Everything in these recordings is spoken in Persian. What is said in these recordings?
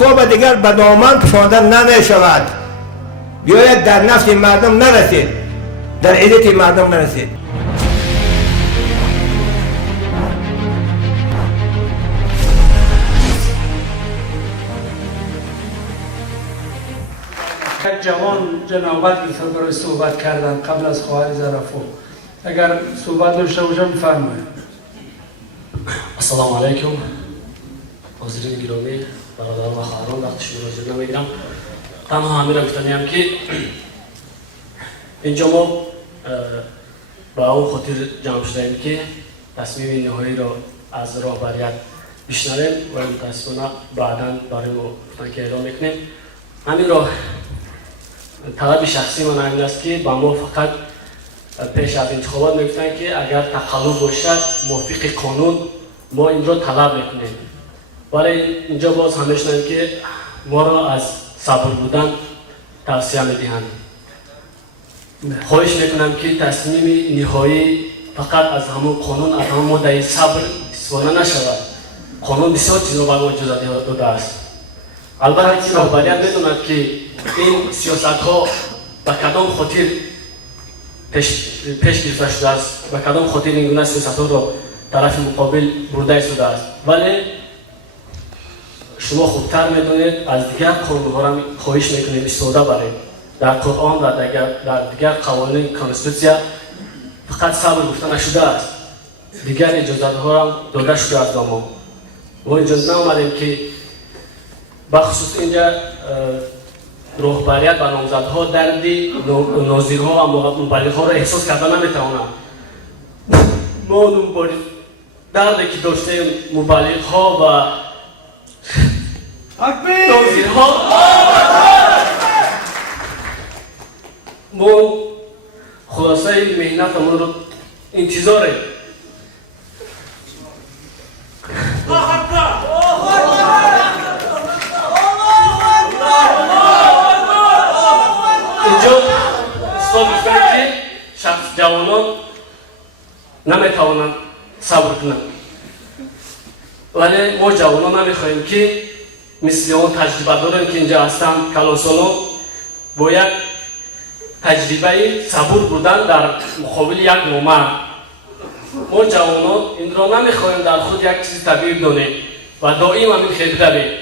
آفتاب دیگر به دامن کشانده نمی شود، بیاید در نفس مردم نرسید، در عزت مردم نرسید. یک جوان جنابت برای صحبت کردن قبل از خواهر زرفو، اگر صحبت داشته باشم بفرمایید. السلام علیکم حاضرین گرامی، برادران و خواهران، وقت شما را جلو میگیرم. تنها همین را گفتنیم که اینجا ما با اون خاطر جمع شدیم که تصمیم نهایی را از رهبریت بشنویم و متاسفانه بعدا برای ما گفتن که اعلام میکنیم. همین را طلب شخصی من همین است که با ما فقط پیش از انتخابات میگفتن که اگر تخلف باشد موافق قانون ما این را طلب میکنیم، ولی اینجا باز همه شدن که ما را از صبر بودن توصیه میدهند. خواهش میکنم که تصمیم نهایی فقط از همون قانون، از همون ماده صبر استفاده نشود. قانون بسیار چیزا برای ما اجازه داده است. البته که رهبریت میدوند که این سیاست ها به کدام خاطر پیش گرفته شده است، به کدام خاطر این گونه سیاست ها را طرف مقابل برده شده است، ولی شما خوبتر میدونید از دیگر قانون ها را خواهش میکنید استفاده برید. در قرآن و در دیگر قوانین کانستیتوسیا فقط صبر گفته نشده است، دیگر اجازه ها را داده شده است. ما اجازه نامدیم که بخصوص اینجا رهبریت و نامزدها درد ناظرها و مبلغها را احساس کرده نمیتوانند. ما دردی که داشته مبلغها و ناظرها، ما خلاصه مهنتمون رو انتظاره. اینجا اصلا گفتن که شخص جوانان نمیتوانند صبر کنند، ولی ما جوانان نمیخواهیم که مثل اون تجربه دارن که اینجا هستن کلانسالان با یک تجربه صبر بودن در مقابل یک نامرد. ما جوانان این را نمیخواهیم در خود یک چیز طبیعی دانیم و دائم همین خیلی رویم.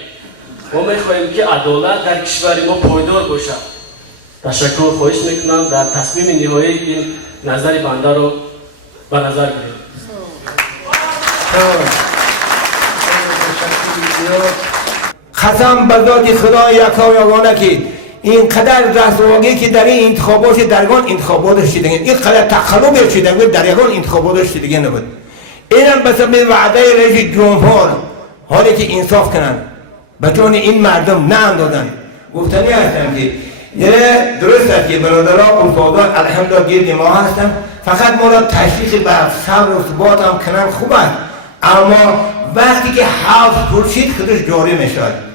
ما میخواهیم که عدالت در کشور ما پایدار باشد. تشکر خواهش میکنم در تصمیم نهایی این نظر بنده رو به نظر گیرید. قسم به ذات خدا یکا و یگانه که اینقدر رسواگی که در این انتخابات درگان انتخابات شده، اینقدر تخلف شده در یگان انتخابات شده نبود. اینم به سبب وعده رئیس جمهور حالی که انصاف کنن به جان این مردم نه اندازن. گفتنی هستم که درست است که برادران استادان الحمدلله گرد ما هستن، فقط ما را تشویق به صبر و ثبات هم کنن خوب است، اما وقتی که حوض پرسید خودش جاری میشود.